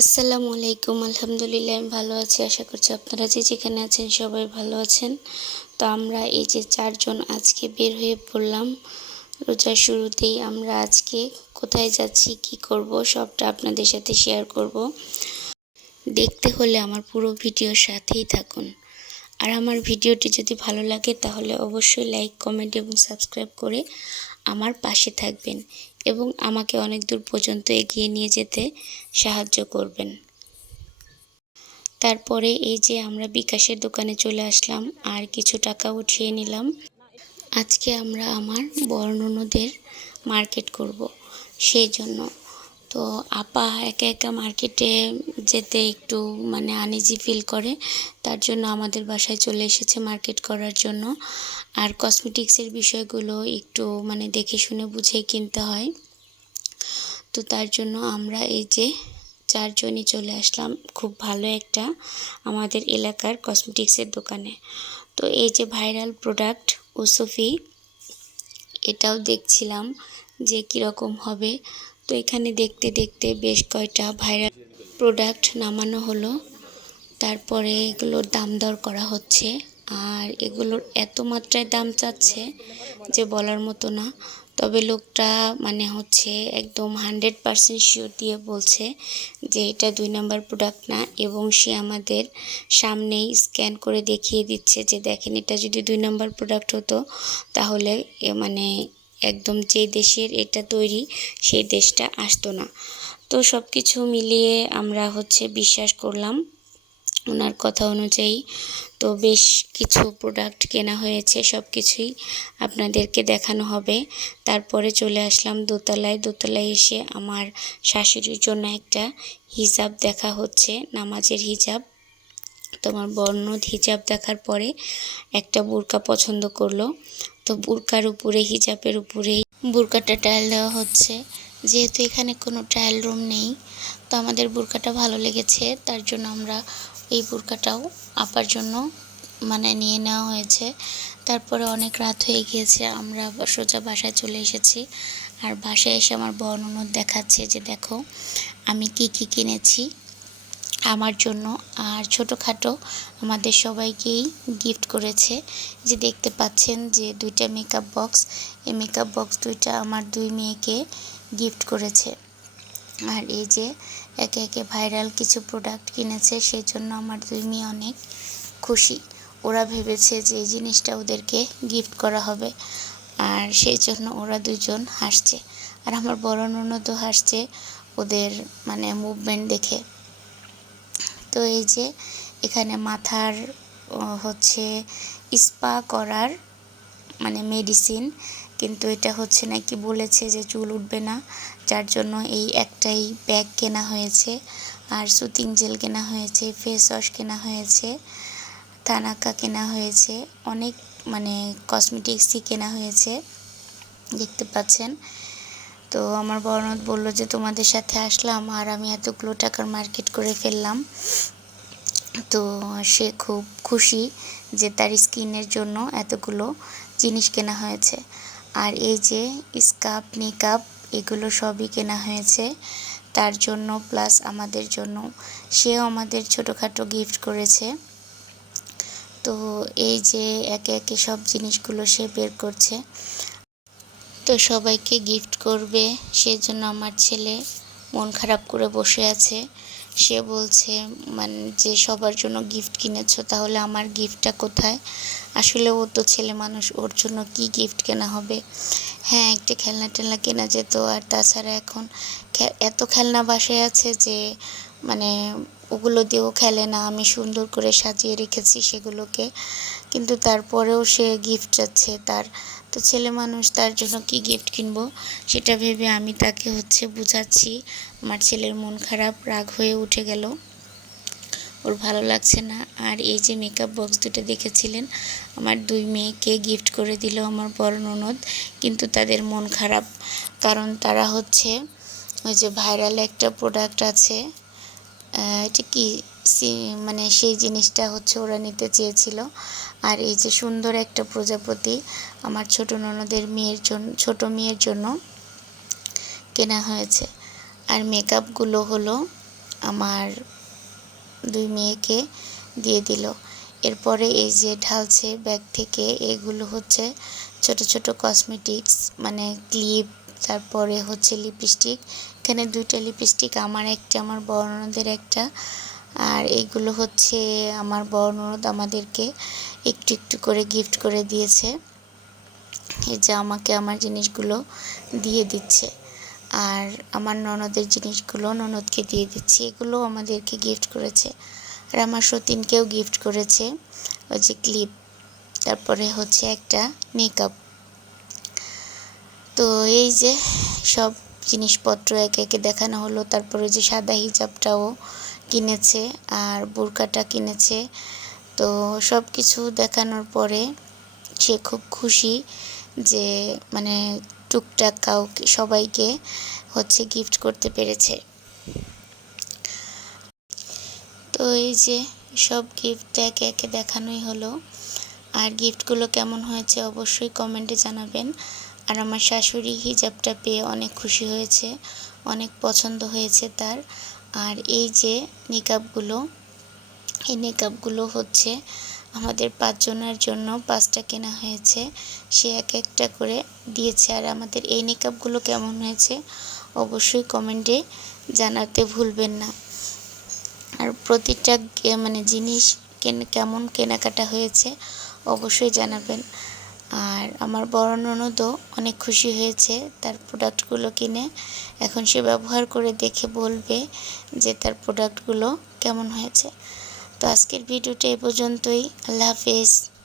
আসসালামু আলাইকুম, আলহামদুলিল্লাহ আমি ভালো আছি। আশা করছি আপনারা যে যেখানে আছেন সবাই ভালো আছেন। তো আমরা এই যে চারজন আজকে বের হয়ে পড়লাম রোজার শুরুতেই। আমরা আজকে কোথায় যাচ্ছি, কি করব, সবটা আপনাদের সাথে শেয়ার করব। দেখতে হলে আমার পুরো ভিডিওর সাথেই থাকুন। আর আমার ভিডিওটি যদি ভালো লাগে তাহলে অবশ্যই লাইক কমেন্ট এবং সাবস্ক্রাইব করে আমার পাশে থাকবেন এবং আমাকে অনেক দূর পর্যন্ত এগিয়ে নিয়ে যেতে সাহায্য করবেন। তারপরে এই যে আমরা বিকাশের দোকানে চলে আসলাম, আর কিছু টাকা উঠিয়ে নিলাম। আজকে আমরা আমার বর্ণনদের মার্কেট করব, সেই জন্য। তো আপা একা একা মার্কেটে যেতে একটু মানে আনইজি ফিল করে। তার জন্য আমাদের বাসায় চলে এসেছে মার্কেট করার জন্য। আর কসমেটিক্সের বিষয়গুলো একটু মানে দেখে শুনে বুঝেই কিনতে হয়। তো তার জন্য আমরা এই যে চারজনই চলে আসলাম, খুব ভালো একটা আমাদের এলাকার কসমেটিক্সের দোকানে। তো এই যে ভাইরাল প্রোডাক্ট ওসফি এটাও দেখছিলাম যে কীরকম হবে। তো এখানে দেখতে দেখতে বেশ কয়টা ভাইরাল প্রোডাক্ট নামানো হলো। তারপরে এগুলোর দাম দর করা হচ্ছে। আর এগুলোর এত মাত্রায় দাম চাচ্ছে যে বলার মতো না। তবে লোকটা মানে হচ্ছে একদম হান্ড্রেড পারসেন্ট শিওর দিয়ে বলছে যে এটা দুই নাম্বার প্রোডাক্ট না এবং সে আমাদের সামনেই স্ক্যান করে দেখিয়ে দিচ্ছে যে দেখেন এটা যদি দুই নাম্বার প্রোডাক্ট হতো তাহলে এ মানে একদম যে দেশের এটা তৈরি সেই দেশটা আসতো না। তো সব কিছু মিলিয়ে আমরা হচ্ছে বিশ্বাস করলাম ওনার কথা অনুযায়ী। তো বেশ কিছু প্রোডাক্ট কেনা হয়েছে সব কিছুই আপনাদেরকে দেখানো হবে। তারপরে চলে আসলাম দোতলায়। দোতলায় এসে আমার শাশুড়ির জন্য একটা হিজাব দেখা হচ্ছে, নামাজের হিজাব। তোমার বর্ণ হিজাব দেখার পরে একটা বোরকা পছন্দ করল। তো বোরকার উপরে, হিজাবের উপরেই বুরকাটা ট্রায়াল দেওয়া হচ্ছে। যেহেতু এখানে কোনো ট্রায়াল রুম নেই, তো আমাদের বুরকাটা ভালো লেগেছে। তার জন্য আমরা এই বোরকাটাও আপার জন্য মানে নিয়ে নেওয়া হয়েছে। তারপরে অনেক রাত হয়ে গিয়েছে, আমরা সোজা বাসায় চলে এসেছি। আর বাসায় এসে আমার বর্ণনা দেখাচ্ছে যে, দেখো, আমি কি কি কিনেছি? আমার জন্য আর ছোটোখাটো আমাদের সবাইকেই গিফট করেছে। যে দেখতে পাচ্ছেন যে দুইটা মেকআপ বক্স এই মেকআপ বক্স দুইটা আমার দুই মেয়েকে গিফট করেছে। আর এই যে একে একে ভাইরাল কিছু প্রোডাক্ট কিনেছে সেই জন্য আমার দুই মেয়ে অনেক খুশি। ওরা ভেবেছে যে এই জিনিসটা ওদেরকে গিফট করা হবে। আর সেই জন্য ওরা দুজন হাসছে। আর আমার বড় ননদও হাসছে ওদের মানে মুভমেন্ট দেখে। তো এই যে এখানে মাথার হচ্ছে স্পা করার মানে মেডিসিন কিন্তু এটা হচ্ছে নাকি বলেছে যে চুল উঠবে না, যার জন্য এই একটাই ব্যাগ কেনা হয়েছে, আর সুতিং জেল কেনা হয়েছে ফেস ওয়াশ কেনা হয়েছে থানাকা কেনা হয়েছে, অনেক মানে কসমেটিক্সই কেনা হয়েছে, দেখতে পাচ্ছেন। তো আমার বরনদ বলল যে, তোমাদের সাথে আসলাম আর আমি এতগুলো টাকার মার্কেট করে ফেললাম। তো সে খুব খুশি যে তার স্কিনের জন্য এতগুলো জিনিস কেনা হয়েছে। আর এই যে স্কাপ নিকাপ এগুলো সবই কেনা হয়েছে। তার জন্য প্লাস আমাদের জন্য সেও আমাদের ছোটোখাটো গিফট করেছে। তো এই যে একে একে সব জিনিসগুলো সে বের করছে। তো সবাইকে গিফট করবে সেই জন্য আমার ছেলে মন খারাপ করে বসে আছে। সে বলছে মানে যে সবার জন্য গিফট কিনেছো, তাহলে আমার গিফটটা কোথায়? আসলে ও তো ছেলে মানুষ, ওর জন্য কি গিফট কেনা হবে? হ্যাঁ একটা খেলনা টেলনা কেনা যেত, আর তাছাড়া এখন এত খেলনা বাসায় আছে যে মানে ওগুলো দিয়েও খেলে না, আমি সুন্দর করে সাজিয়ে রেখেছি সেগুলোকে। কিন্তু তারপরেও সে গিফট চাচ্ছে, তার তো ছেলে মানুষ, তার জন্য কি গিফট কিনবো? সেটা ভেবে আমি তাকে হচ্ছে বুঝাচ্ছি। আমার ছেলের মন খারাপ, রাগ হয়ে উঠে গেল। ওর ভালো লাগছে না। আর এই যে মেকআপ বক্স দুটো দেখেছিলেন? আমার দুই মেয়েকে গিফট করে দিল আমার বড় ননদ। কিন্তু তাদের মন খারাপ। কারণ তারা হচ্ছে ওই যে ভাইরাল একটা প্রোডাক্ট আছে। এটা কি মানে সেই জিনিসটা হচ্ছে ওরা নিতে চেয়েছিল। আর এই যে সুন্দর একটা প্রজাপতি আমার ছোট ননদের মেয়ের জন্য ছোট মেয়ের জন্য কেনা হয়েছে। আর মেকআপগুলো হলো আমার দুই মেয়েকে দিয়ে দিল। এরপরে এই যে ঢালছে ব্যাগ থেকে, এগুলো হচ্ছে ছোট ছোট কসমেটিক্স মানে ক্লিপ তারপরে হচ্ছে লিপস্টিক এখানে দুইটা লিপস্টিক আমার একটা আমার বড় একটা। আর এইগুলো হচ্ছে আমার ননদ আমাদেরকে একটু একটু করে গিফট করে দিয়েছে। এই যে আমাকে আমার জিনিসগুলো দিয়ে দিচ্ছে। আর আমার ননদের জিনিসগুলো ননদকে দিয়ে দিচ্ছি এগুলো আমাদেরকে গিফট করেছে। আর আমার সতীনকেও গিফট করেছে। ওই যে ক্লিপ তারপরে হচ্ছে একটা মেকআপ তো এই যে সব জিনিসপত্র একে একে দেখানো হলো, তারপরে যে সাদা হিজাবটাও কিনেছে আর বোরকাটা কিনেছে। তো সব কিছু দেখানোর পরে সে খুব খুশি যে মানে টুকটাক কাউকে, সবাইকে হচ্ছে গিফট করতে পেরেছে। তো এই যে সব গিফট একে একে দেখানোই হলো। আর গিফটগুলো কেমন হয়েছে অবশ্যই কমেন্টে জানাবেন। আর আমার শাশুড়ি হিজাবটা পেয়ে অনেক খুশি হয়েছে, অনেক পছন্দ হয়েছে তার। আর এই যে নিকাবগুলো, এই নিকাবগুলো হচ্ছে আমাদের পাঁচজনের জন্য পাঁচটা কেনা হয়েছে। সে এক একটা করে দিয়েছে। আর আমাদের এই নিকাবগুলো কেমন হয়েছে অবশ্যই কমেন্টে জানাতে ভুলবেন না। আর প্রতিটা মানে জিনিস কেন, কেমন কেনাকাটা হয়েছে অবশ্যই জানাবেন। আর আমার বড় ননদও অনেক খুশি হয়েছে তার প্রোডাক্টগুলো কিনে। এখন সে ব্যবহার করে দেখে বলবে যে তার প্রোডাক্টগুলো কেমন হয়েছে। তো আজকের ভিডিওটা এ পর্যন্তই। আল্লাহ হাফেজ।